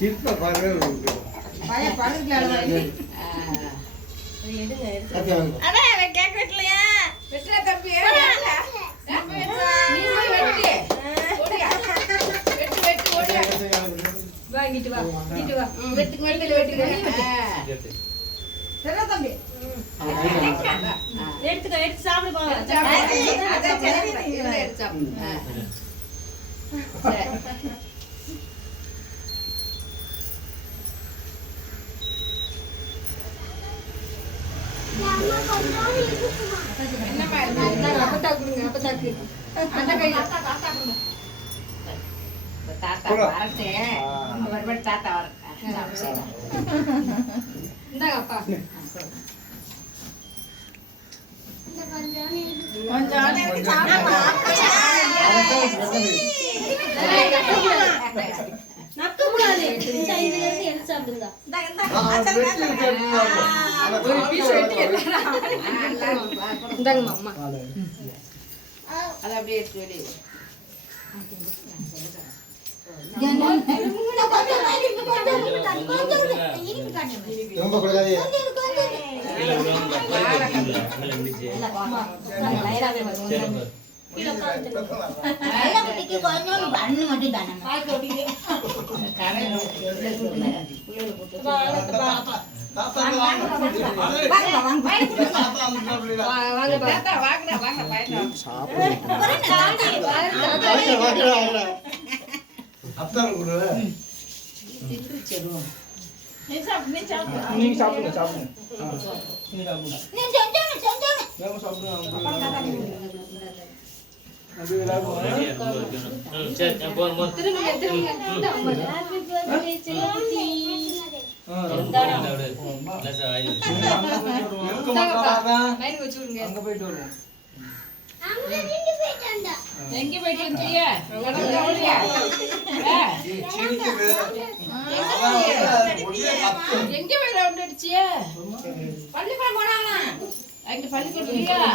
சின்ன பாரு பையன் படுக்கல அட கேக் வெட்டலையா வெட்டல தம்பி நீ போய் வெட்டு ஓடியா வெட்டு வெட்டு ஓடியா வா இங்கிட்டு வா வெட்டு சரி தம்பி எடுத்து சாப்பிடு போ தாத்தா வரட்டேன் மறுபடியும் தாத்தா வரேன் இந்தாங்க அப்பா நக்க கூடாது இதுல இருந்து எடுத்து சாப்பிடுங்க ஒரு பீஸ் வெட்டி இந்தாங்க அம்மா அது அப்படியே எடுத்து வெளியே ரொம்ப கொடுக்காதே அப்தார் கொடு நீங்க சாப்பிடுங்க நீங்க சாப்பிடுங்க நீங்க சாப்பிடுங்க அது எல்லாரும் சரி போறோம் அங்க போயிட்டு வருவோம் எங்க போயிட்டு வந்தியா எங்க போய் ரவுண்ட் அடிச்சியா பள்ளிக்கூடம் போனாங்களா அங்க பள்ளிக்கூடம் இல்லையா